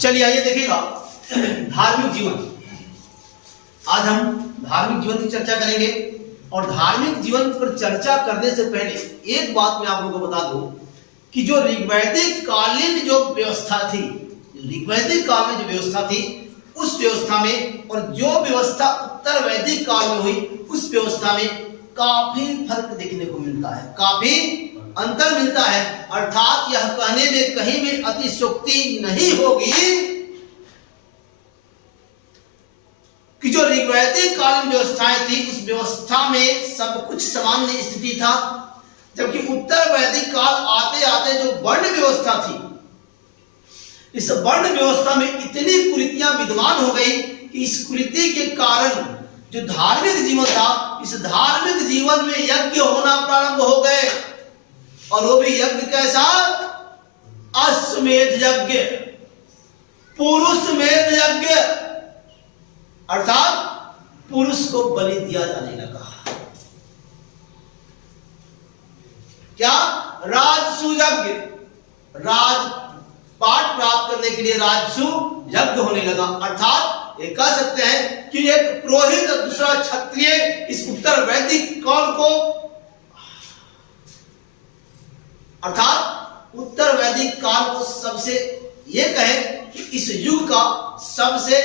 चलिए आइए देखिएगा धार्मिक जीवन। आज हम धार्मिक जीवन की चर्चा करेंगे और धार्मिक जीवन पर चर्चा करने से पहले एक बात मैं आप लोगों को बता दूं कि जो ऋग्वैदिक कालीन जो व्यवस्था थी, ऋग्वैदिक काल में जो व्यवस्था थी उस व्यवस्था में और जो व्यवस्था उत्तर वैदिक काल में हुई उस व्यवस्था में काफी फर्क देखने को मिलता है, काफी अंतर मिलता है। अर्थात यह कहने में कहीं भी अतिशयोक्ति नहीं होगी कि जो ऋग्वैदिक कालीन व्यवस्थाएं थी उस व्यवस्था में सब कुछ सामान्य स्थिति था, जबकि उत्तर वैदिक काल आते आते जो वर्ण व्यवस्था थी, इस वर्ण व्यवस्था में इतनी कुरीतियां विद्यमान हो गई कि इस कुरीति के कारण जो धार्मिक जीवन था, इस धार्मिक जीवन में यज्ञ होना प्रारंभ हो गए। और वो भी यज्ञ कैसा? अश्वमेध यज्ञ, पुरुषमेध यज्ञ, अर्थात पुरुष को बलि दिया जाने लगा। क्या? राजसु यज्ञ, राजपाट प्राप्त करने के लिए राजसु यज्ञ होने लगा। अर्थात ये कह सकते हैं कि एक पुरोहित और दूसरा क्षत्रिय इस उत्तर वैदिक काल को, अर्थात उत्तर वैदिक काल को सबसे ये कहें कि इस युग का सबसे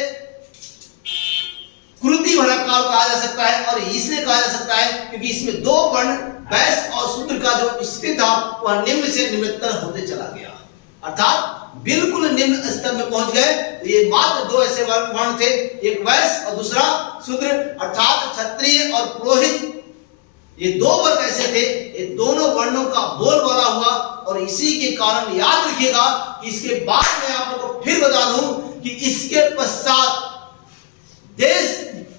कुरीति भरा काल कहा जा सकता है। और इसलिए कहा जा सकता है क्योंकि इसमें दो वर्ण वैश्य और शूद्र का जो स्थिति था वह निम्न से निम्नतर होते चला गया, अर्थात बिल्कुल निम्न स्तर में पहुंच गए। ये मात्र दो ऐसे वर्ण थे, एक वैश्य और दूसरा शूद्र, अर्थात क्षत्रिय और पुरोहित। ये दो वर्ग ऐसे थे, ये दोनों वर्णों का बोलबाला हुआ। और इसी के कारण याद रखिएगा कि इसके बाद मैं आप लोगों को फिर बता दूं कि इसके पश्चात देश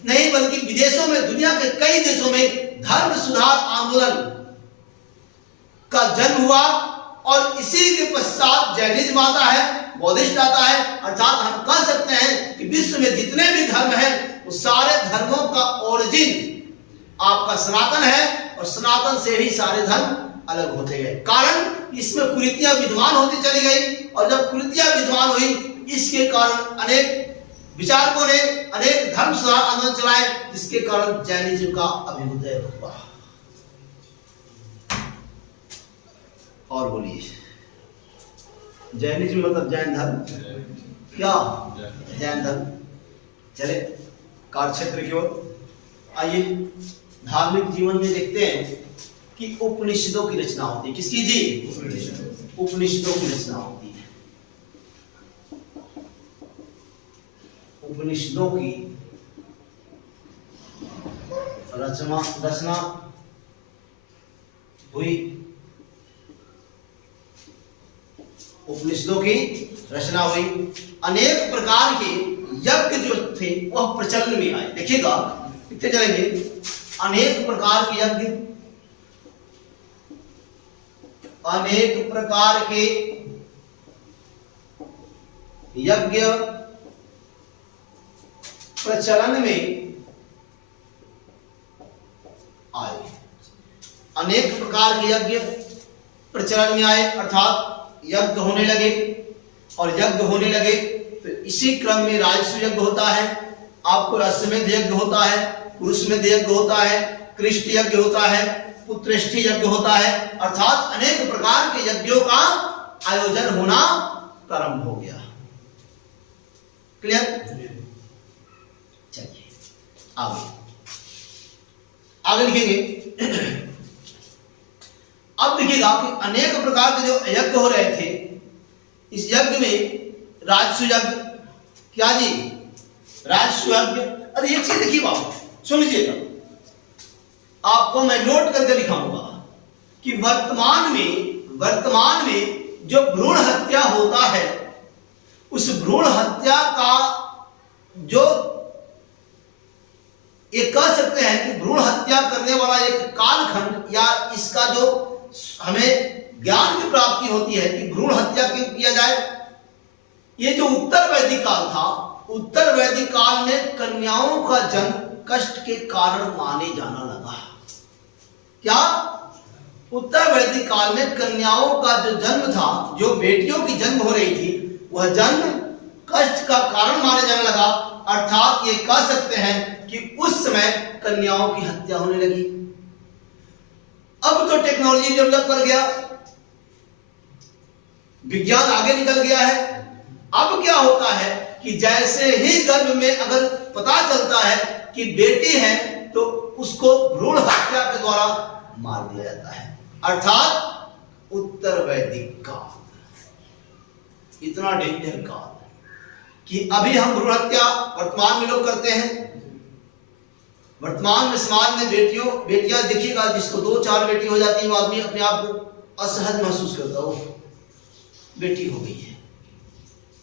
नहीं बल्कि विदेशों में, दुनिया के कई देशों में धर्म सुधार आंदोलन का जन्म हुआ। और इसी के पश्चात जैनिज्म आता है, बौद्धिस्ट आता है। अर्थात हम कह सकते हैं कि विश्व में जितने भी धर्म हैं वो सारे धर्मों का ओरिजिन आपका सनातन है और सनातन से ही सारे धर्म अलग होते गए। कारण इसमें कुरीतियां विद्यमान होती चली गई और जब कुरीतियां विद्यमान हुई इसके कारण अनेक विचारकों ने अनेक धर्म सुधार आंदोलन चलाए, जिसके कारण जैनिज्म का अभ्युदय हुआ। और बोलिए, जैनिज्म मतलब जैन धर्म, क्या जैन धर्म। चले कार्य क्षेत्र की ओर आइए। धार्मिक जीवन में देखते हैं कि उपनिषदों की रचना होती है। किसकी जी? उपनिषदों की रचना होती है। उपनिषदों की रचना हुई। उपनिषदों की रचना हुई। अनेक प्रकार के यज्ञ जो थे वह प्रचलन में आए। देखिएगा कितने चलेंगे, अनेक प्रकार के यज्ञ, अनेक प्रकार के यज्ञ प्रचलन में आए। अनेक प्रकार के यज्ञ प्रचलन में आए, अर्थात यज्ञ होने लगे। और यज्ञ होने लगे तो इसी क्रम में राजसु यज्ञ होता है, आपको अश्वमेध यज्ञ होता है, पुरुषमेध यज्ञ होता है, कृष्ट यज्ञ होता है, पुत्रेष्ठी यज्ञ होता है। अर्थात अनेक प्रकार के यज्ञों का आयोजन होना प्रारंभ हो गया। क्लियर? चलिए आगे लिखेंगे। अब देखिएगा कि अनेक प्रकार के जो यज्ञ हो रहे थे, इस यज्ञ में राजसु यज्ञ, क्या जी? राजसु यज्ञ। अरे एक चीज देखिए बाबू, सुन लीजिएगा, आपको मैं नोट करके लिखाऊंगा कि वर्तमान में जो भ्रूण हत्या होता है, उस भ्रूण हत्या का जो ये कह सकते हैं कि भ्रूण हत्या करने वाला एक कालखंड या इसका जो हमें ज्ञान की प्राप्ति होती है कि भ्रूण हत्या क्यों किया जाए, ये जो उत्तर वैदिक काल था, उत्तर वैदिक काल में कन्याओं का जन्म कष्ट के कारण माने जाना लगा। क्या? उत्तर वैदिक काल में कन्याओं का जो जन्म था, जो बेटियों की जन्म हो रही थी, वह जन्म कष्ट का कारण माने जाने लगा। अर्थात ये कह सकते हैं कि उस समय कन्याओं की हत्या होने लगी। अब तो टेक्नोलॉजी डेवलप कर गया, विज्ञान आगे निकल गया है। अब क्या होता है कि जैसे ही गर्भ में अगर पता चलता है कि बेटी है तो उसको भ्रूण हत्या के द्वारा मार दिया जाता है। अर्थात उत्तर वैदिक काल, इतना डेंजर काल कि अभी हम भ्रूण हत्या वर्तमान में लोग करते हैं। वर्तमान में समाज में बेटियां देखिएगा, जिसको 2-4 बेटी हो जाती है वो आदमी अपने आप को असहज महसूस करता हो, बेटी हो गई है,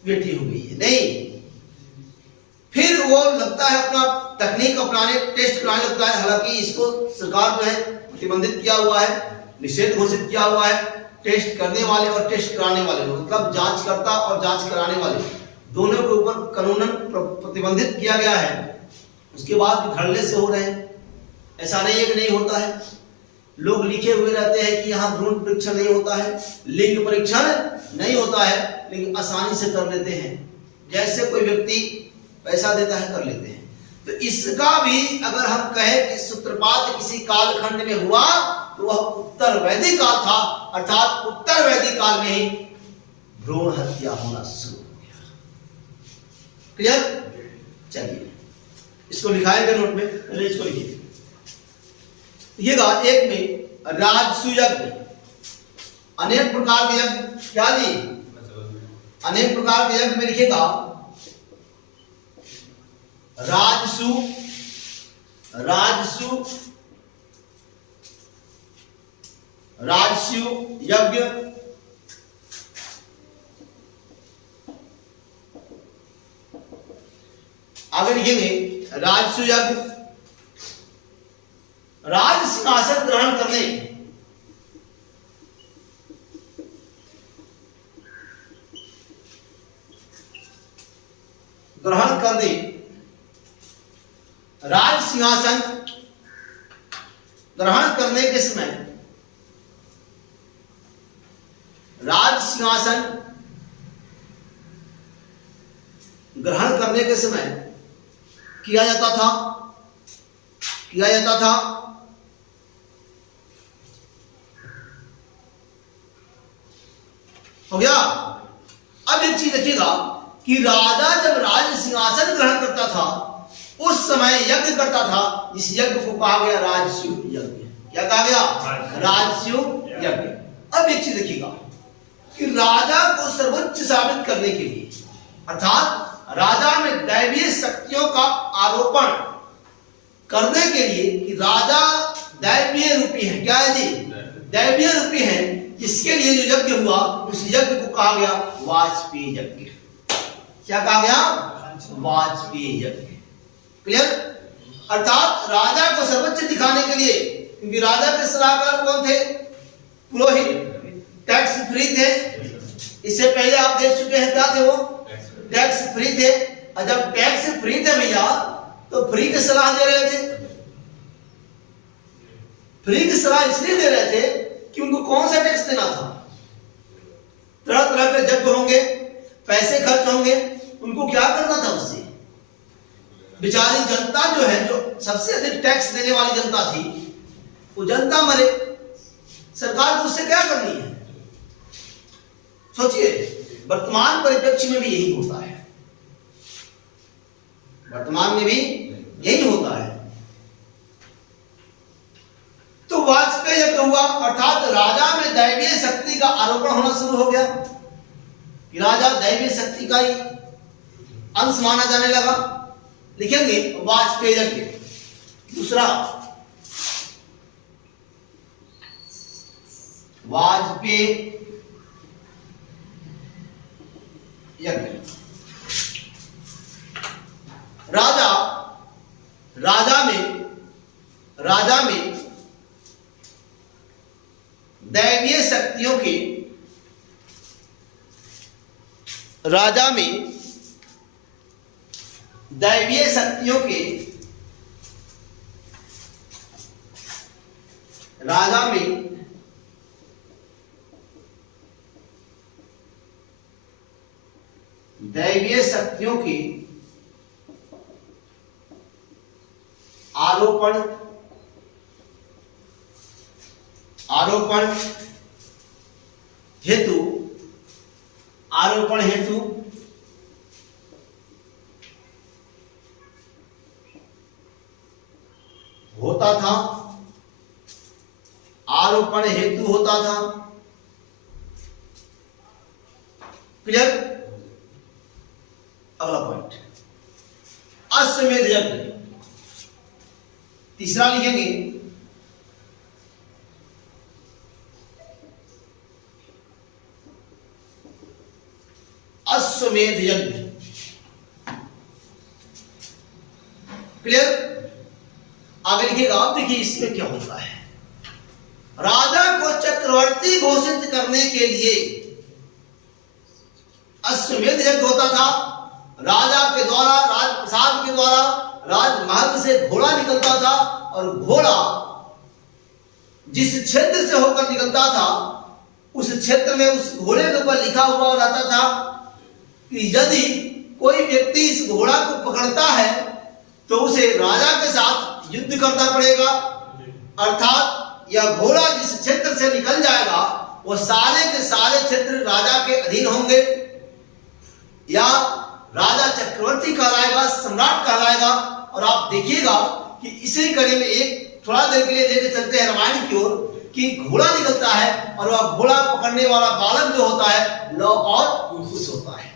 बेटी हो गई है। नहीं, फिर वो लगता है अपना तकनीक अपनाने, टेस्ट कराने लगता है। हालांकि इसको सरकार जो है प्रतिबंधित किया हुआ है, निषेध घोषित किया हुआ है। टेस्ट करने वाले और टेस्ट कराने वाले, मतलब जांचकर्ता और जांच कराने वाले दोनों के ऊपर कानूनन प्रतिबंधित किया गया है। उसके बाद भी धड़ल्ले से हो रहे हैं। ऐसा नहीं है कि नहीं होता है, लोग लिखे हुए रहते हैं कि यहाँ भ्रूण परीक्षण नहीं होता है, लिंग परीक्षण नहीं होता है, लेकिन आसानी से कर लेते हैं। जैसे कोई व्यक्ति पैसा देता है कर लेते हैं। तो इसका भी अगर हम कहें कि सूत्रपात किसी कालखंड में हुआ तो वह उत्तर वैदिक काल था। अर्थात उत्तर वैदिक काल में ही भ्रूण हत्या होना शुरू हो गया। क्लियर? चलिए इसको लिखाएंगे नोट में, पहले इसको लिखिए। देखिएगा, एक में राजसु यज्ञ, अनेक प्रकार के यज्ञ, क्या जी, अनेक प्रकार के यज्ञ में लिखिएगा राजसु, राजसु, राजसु यज्ञ, आगे लिखेंगे राजसु यज्ञ, राज सिंहासन ग्रहण करने, ग्रहण करने, राज सिंहासन ग्रहण करने के समय, राज सिंहासन ग्रहण करने के समय किया जाता था, किया जाता था हो गया। अब एक चीज देखिएगा कि राजा जब राज सिंहासन ग्रहण करता था उस समय यज्ञ करता था। इस यज्ञ को कहा गया राजस्व यज्ञ। क्या कहा गया? राजस्व यज्ञ। अब एक चीज देखिएगा कि राजा को सर्वोच्च साबित करने के लिए, अर्थात राजा में दैवीय शक्तियों का आरोपण करने के लिए कि राजा दैवीय रूपी है, क्या है जी, दैवीय रूपी है, इसके लिए जो यज्ञ हुआ उस यज्ञ को कहा गया वाजपेयी यज्ञ। क्या कहा गया? वाजपेयी यज्ञ। क्लियर? अर्थात राजा को सर्वोच्च दिखाने के लिए, क्योंकि राजा के सलाहकार कौन थे? पुरोहित। टैक्स फ्री थे। इससे पहले आप देख चुके हैं क्या थे वो? टैक्स फ्री थे। और जब टैक्स फ्री थे भैया तो फ्री की सलाह दे रहे थे। फ्री की सलाह इसलिए दे रहे थे कि उनको कौन सा टैक्स देना था। तरह तरह के यज्ञ होंगे, पैसे खर्च होंगे, उनको क्या करना था उससे? बेचारी जनता जो है, जो सबसे अधिक टैक्स देने वाली जनता थी, वो जनता मरे, सरकार को उससे क्या करनी है? सोचिए, वर्तमान परिप्रेक्ष्य में भी यही होता है। वर्तमान में भी यही होता है। तो वाजपेयी यज्ञ हुआ, अर्थात राजा में दैवीय शक्ति का आरोपण होना शुरू हो गया कि राजा दैवीय शक्ति का ही अंश माना जाने लगा। लिखेंगे वाजपेयी यज्ञ। दूसरा वाजपेयी यज्ञ। राजा में दैवीय शक्तियों के, राजा में दैवीय शक्तियों के, राजा में दैवीय शक्तियों की आरोपण हेतु होता था। क्लियर। अगला पॉइंट, अश्वमेध यज्ञ। तीसरा लिखेंगे, अश्वमेध यज्ञ। क्लियर। आगे लिखिएगा। आप देखिए इसमें क्या होता है। राजा को चक्रवर्ती घोषित करने के लिए अश्वमेध यज्ञ होता था। राजा के द्वारा, राजप्रसाद के द्वारा राजमहल से घोड़ा निकलता था, और घोड़ा जिस क्षेत्र से होकर निकलता था उस क्षेत्र में उस घोड़े के ऊपर लिखा हुआ रहता था कि यदि कोई व्यक्ति इस घोड़ा को पकड़ता है तो उसे राजा के साथ युद्ध करना पड़ेगा। अर्थात यह घोड़ा जिस क्षेत्र से निकल जाएगा वो सारे के सारे क्षेत्र राजा के अधीन होंगे, या राजा चक्रवर्ती कहलाएगा, सम्राट कहलाएगा। और आप देखिएगा कि इसी कड़ी में एक थोड़ा देर के लिए लेके चलते हैं रामायण की ओर, कि घोड़ा निकलता है और वह घोड़ा पकड़ने वाला बालक जो होता है लव और कुश होता है।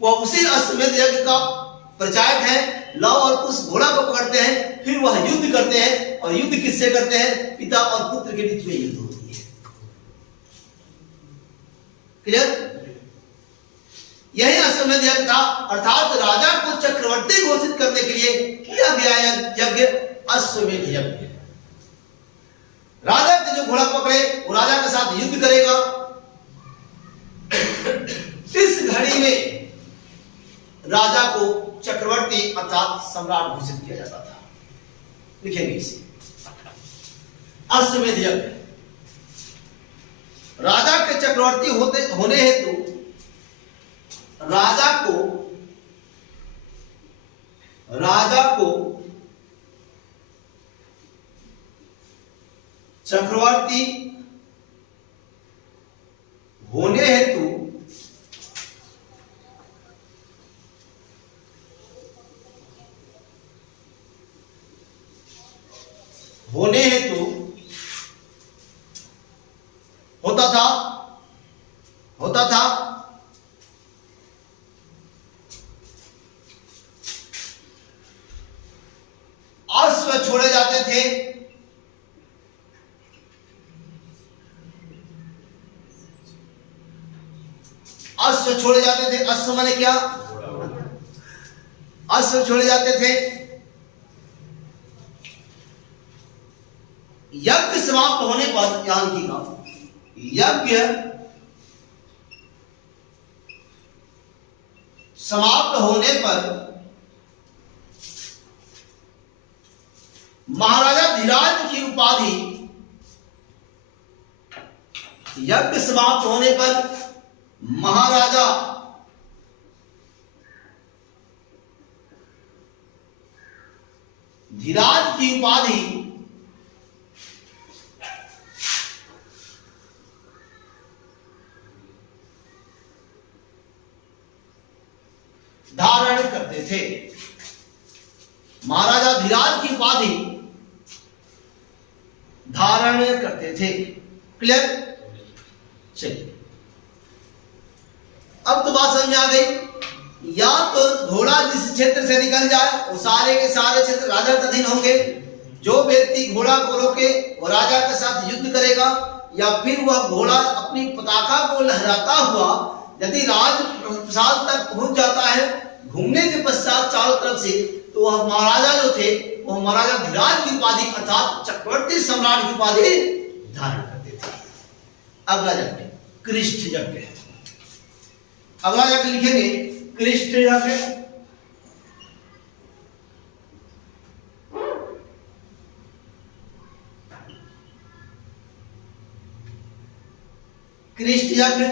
वह उसी अश्वमेध यज्ञ का प्रचारक है। लव और कुश घोड़ा को पकड़ते हैं, फिर वह युद्ध करते हैं। और युद्ध किससे करते हैं? पिता और पुत्र के बीच में युद्ध होती है। क्लियर। यही अश्वमेध यज्ञ था। अर्थात राजा को चक्रवर्ती घोषित करने के लिए किया गया यज्ञ अश्वमेध यज्ञ। राजा के जो घोड़ा पकड़े वो राजा के साथ युद्ध करेगा। इस घड़ी में राजा को चक्रवर्ती अर्थात सम्राट घोषित किया जाता था। लिखेंगे इसे, अश्वमेध यज्ञ। राजा के चक्रवर्ती होने हेतु राजा को चक्रवर्ती होने हेतु होता था अश्व छोड़े जाते थे। अश्व छोड़े जाते थे। अश्व माने क्या? अश्व छोड़े जाते थे। यज्ञ समाप्त होने पर, ध्यान कीजिएगा, यज्ञ समाप्त होने पर महाराजा धीराज की उपाधि, यज्ञ समाप्त होने पर महाराजा धीराज की उपाधि धारण करते थे। महाराजा धीराज की उपाधि धारण करते थे। क्लियर। चलिए, अब तो बात समझ में आ गई। या तो घोड़ा जिस क्षेत्र से निकल जाए वो सारे के सारे क्षेत्र राजा के अधीन होंगे। जो व्यक्ति घोड़ा को रोके वो राजा के साथ युद्ध करेगा, या फिर वह घोड़ा अपनी पताका को लहराता हुआ यदि राजप्रासाद तक पहुंच जाता है घूमने के पश्चात चारों तरफ से, तो वह महाराजा जो थे वह महाराजा धीराज की उपाधि अर्थात चक्रवर्ती सम्राट की उपाधि धारण करते थे। अगला यज्ञ कृष्ट यज्ञ है। अगला यज्ञ लिखेंगे कृष्ट यज्ञ। कृष्ट यज्ञ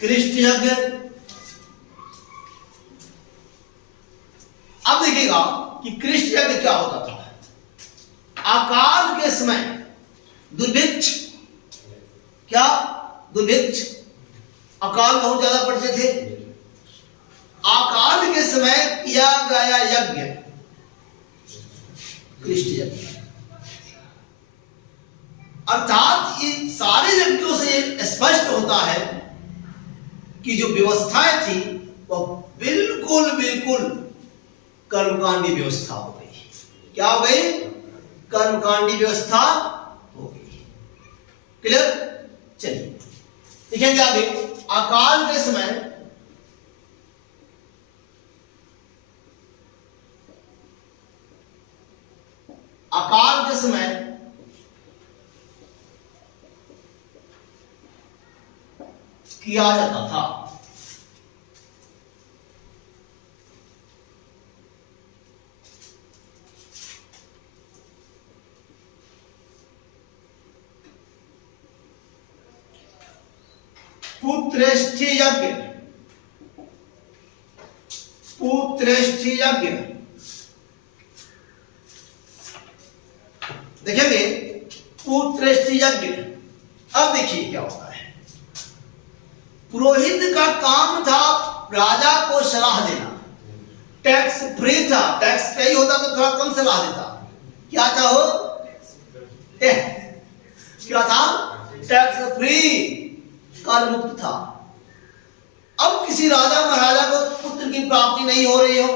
कृष्ण यज्ञ। अब देखिएगा कि कृष्ण यज्ञ क्या होता था। अकाल के समय दुर्भिक्ष, क्या दुर्भिक्ष, अकाल बहुत ज्यादा पड़ते थे। अकाल के समय किया गया यज्ञ कृष्ण यज्ञ। अर्थात इन सारे यज्ञों से स्पष्ट होता है कि जो व्यवस्थाएं थी वह बिल्कुल बिल्कुल कर्मकांडी व्यवस्था हो गई। क्या हो गई? कर्मकांडी व्यवस्था हो गई। क्लियर? चलिए देखेंगे आगे। अकाल के समय किया जाता था। पुत्रेष्ठी यज्ञ, पुत्रेष्ठी यज्ञ देखेंगे। पुत्रेष्ठी यज्ञ, अब देखिए क्या होता है। पुरोहित का काम था राजा को सलाह देना। टैक्स फ्री था, टैक्स पे होता तो थोड़ा कम सलाह देता। क्या था वो? क्या था? टैक्स फ्री, कर मुक्त था। अब किसी राजा महाराजा को पुत्र की प्राप्ति नहीं हो रही हो,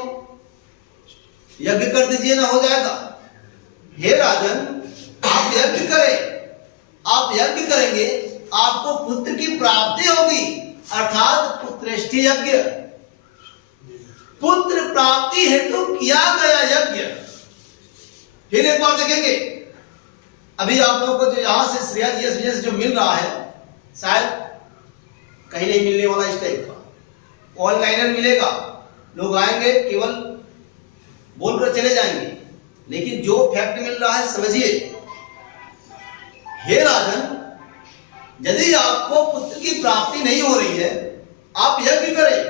यज्ञ कर दीजिए ना, हो जाएगा। हे राजन, आप यज्ञ करें, आप यज्ञ करेंगे, आपको पुत्र की प्राप्ति होगी, अर्थात पुत्रेष्ठी यज्ञ। पुत्र प्राप्ति हेतु किया गया यज्ञ। फिर एक बार देखेंगे, अभी आप लोगों को जो यहां से श्रेया जी जो मिल रहा है, शायद कहीं नहीं मिलने वाला इस टाइप का। ऑनलाइनर मिलेगा, लोग आएंगे केवल बोलकर चले जाएंगे, लेकिन जो फैक्ट मिल रहा है समझिए। हे राजन, यदि आपको पुत्र की प्राप्ति नहीं हो रही है, आप यज्ञ करें,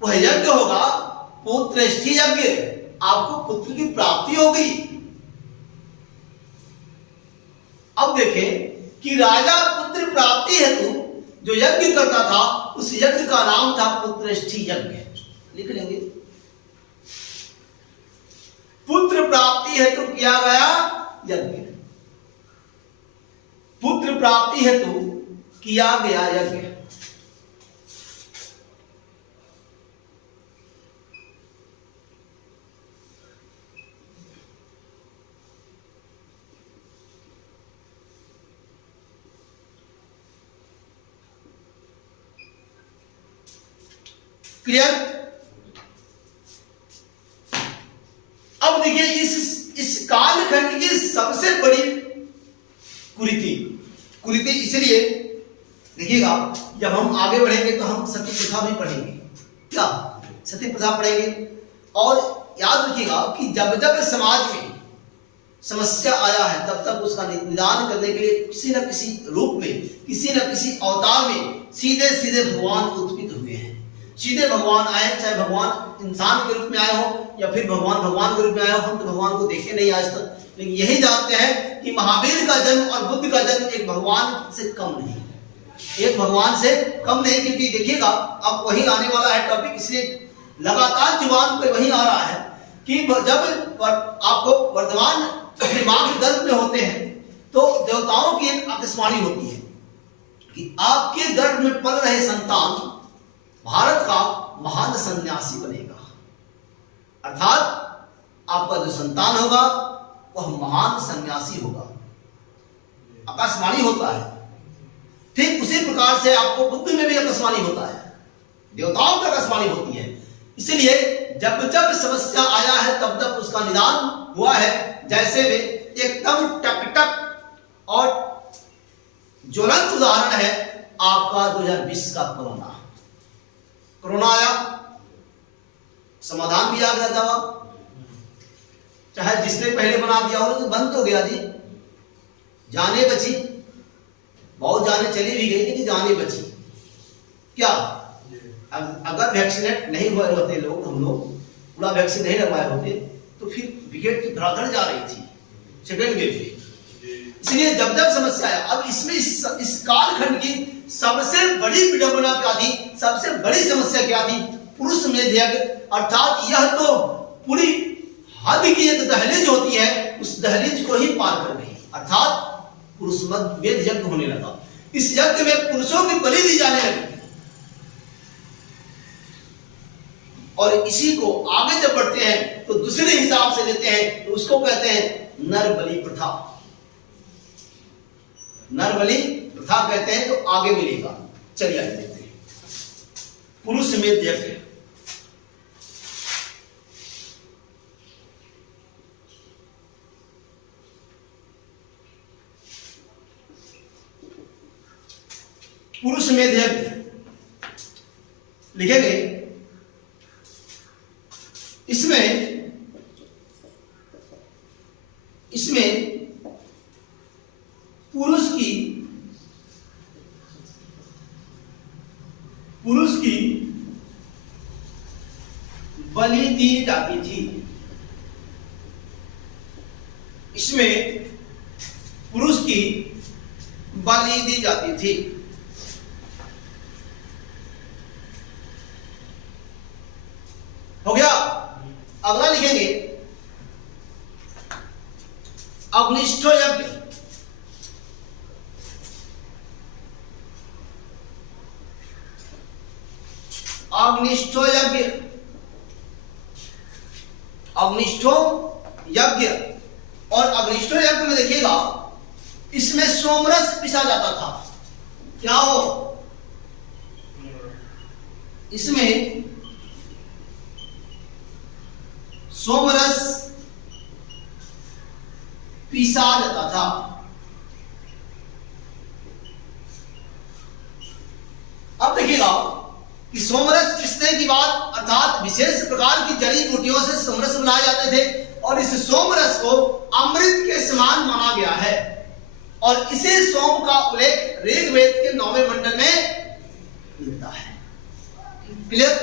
वह यज्ञ होगा पुत्रेष्ठी यज्ञ, आपको पुत्र की प्राप्ति होगी। अब देखें कि राजा पुत्र प्राप्ति हेतु जो यज्ञ करता था, उस यज्ञ का नाम था पुत्रेष्ठी यज्ञ। लिख लेंगे, पुत्र प्राप्ति हेतु किया गया यज्ञ। पुत्र प्राप्ति हेतु किया गया यज्ञ। क्लियर? अब देखिए इस कालखंड की सबसे बड़ी कुरीति इसलिए देखिएगा, जब हम आगे बढ़ेंगे तो हम सती प्रथा भी पढ़ेंगे। क्या? सती प्रथा पढ़ेंगे। और याद रखिएगा कि जब जब समाज में समस्या आया है, तब तक उसका निदान करने के लिए किसी न किसी रूप में, किसी न किसी अवतार में सीधे सीधे भगवान उत्पन्न हुए हैं। सीधे भगवान आए, चाहे भगवान इंसान के रूप में आए हो या फिर भगवान के रूप में आए हो। हम तो भगवान को देखे नहीं आज तक, लेकिन यही जानते हैं कि महावीर का जन्म और बुद्ध का जन्म एक भगवान से कम नहीं, एक भगवान से कम नहीं। क्योंकि देखिएगा, अब वही आने वाला है टॉपिक, इसलिए लगातार जुबान पे वही आ रहा है कि जब आपको वर्तमान अपनी मां के गर्भ में होते हैं, तो देवताओं की एक आकाशवाणी होती है कि आपके गर्भ में पल रहे संतान भारत का महान सन्यासी बनेगा। अर्थात आपका जो संतान होगा वह महान सन्यासी होगा, आकाशवाणी होता है। ठीक उसी प्रकार से आपको बुद्ध में भी आकाशवाणी होता है, देवताओं की आकाशवाणी होती है। इसलिए जब जब समस्या आया है, तब तक उसका निदान हुआ है। जैसे वे एकदम टकटक और ज्वलंत उदाहरण है आपका 2020 का कोरोना आया, समाधान भी आ गया दवा, चाहे जिसने पहले बना दिया हो तो बंद हो गया जी, जाने बची, बहुत जाने चली भी गई, लेकिन जाने बची। क्या अगर वैक्सीनेट नहीं हुए होते लोग, हम लोग पूरा वैक्सीन नहीं लगवाए होते तो फिर विकेट तो धड़ाधड़ जा रही थी सेकेंड वेव में। इसलिए जब जब समस्या आया, अब इसमें इस कालखंड की सबसे बड़ी विडंबना क्या थी, सबसे बड़ी समस्या क्या थी? पुरुष मेध यज्ञ, अर्थात यह तो पूरी हद की एक दहलीज होती है, उस दहलीज को ही पार कर गई, अर्थात पुरुष मेध यज्ञ होने लगा। इस यज्ञ में पुरुषों की बलि दी जाने लगी और इसी को आगे जब बढ़ते हैं तो दूसरे हिसाब से लेते हैं, तो उसको कहते हैं नर बलि प्रथा। नर बलि प्रथा कहते हैं, तो आगे मिलेगा। चलिए आगे देखते हैं पुरुष मेध यज्ञ। पुरुष मेध यज्ञ लिखे गए, इसमें पुरुष की बलि दी जाती थी। इसमें पुरुष की बलि दी जाती थी। हो गया। अगला लिखेंगे अग्निष्ठ यज्ञ। अग्निष्ठ यज्ञ, अग्निष्ठ यज्ञ। और अग्निष्ठ यज्ञ में देखिएगा, इसमें सोमरस पिसा जाता था। क्या हो? इसमें सोमरस पीसा जाता था। अब देखिएगा कि सोमरस पीसने की बात, अर्थात विशेष प्रकार की जड़ी बूटियों से सोमरस बनाए जाते थे और इस सोमरस को अमृत के समान माना गया है और इसे सोम का उल्लेख ऋग्वेद के 9वें मंडल में मिलता है। क्लियर?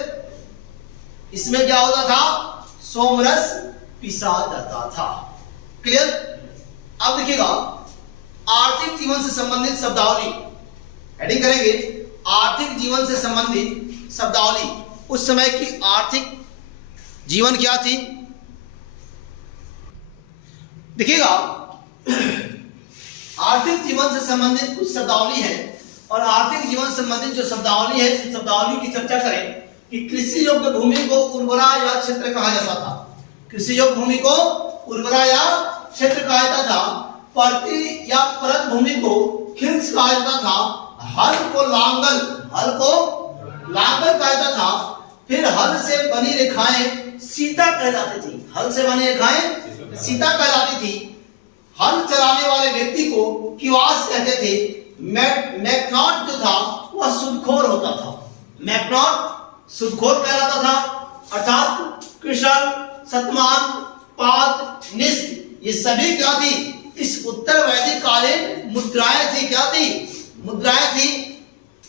इसमें क्या होता था? सोमरस पिसा जाता था। क्लियर? अब देखिएगा आर्थिक जीवन से संबंधित शब्दावली, हेडिंग करेंगे आर्थिक जीवन से संबंधित शब्दावली। उस समय की आर्थिक जीवन क्या थी? देखिएगा आर्थिक जीवन से संबंधित कुछ शब्दावली है और आर्थिक जीवन संबंधित जो शब्दावली है, उस शब्दावली की चर्चा करें कि कृषि योग्य भूमि को उर्वरा या क्षेत्र कहा जाता था। कृषि योग्य भूमि को उर्वरा या क्षेत्र कहा जाता था। परती या परत भूमि को खिल्स कहा जाता था। हल को लांगल कहा जाता था। फिर हल से बनी रेखाएं सीता कहलाती थी। हल से बनी रेखाएं सीता कहलाती थी। हल चलाने वाले व्यक्ति को किवास कहते थे। मैकनॉट जो था वह सुदखोर होता था। मैकनॉट सुदखोर कहलाता था, अर्थात कृषण, शतमान, पाद, निष्ठ, ये सभी क्या थी? इस उत्तर वैदिक कालीन मुद्राएं थी। क्या थी? मुद्राएं थी।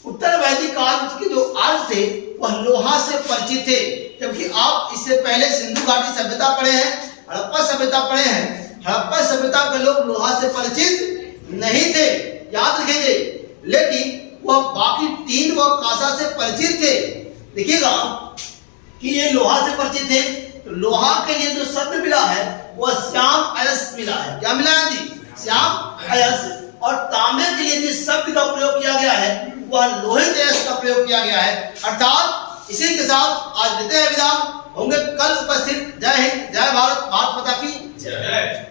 उत्तर वैदिक काल के जो अर्थ थे वह लोहा से परिचित थे, जबकि आप इससे पहले सिंधु घाटी सभ्यता पढ़े हैं, हड़प्पा सभ्यता पढ़े हैं। हड़प्पा सभ्यता के लोग लोहा से परिचित नहीं थे, याद रखेंगे, लेकिन वह बाकी टीन व कांसा से परिचित थे। देखिएगा कि ये लोहा से परिचित थे, तो लोहा के लिए जो शब्द मिला है वह श्याम अयस मिला है। क्या मिला है जी? श्याम अयस। और तांबे के लिए जिस शब्द का प्रयोग किया गया है वह लोहित अयस का प्रयोग किया गया है। अर्थात इसी के साथ आज लेते हैं विदा, होंगे कल उपस्थित। जय हिंद, जय भारत, भारत माता की जय।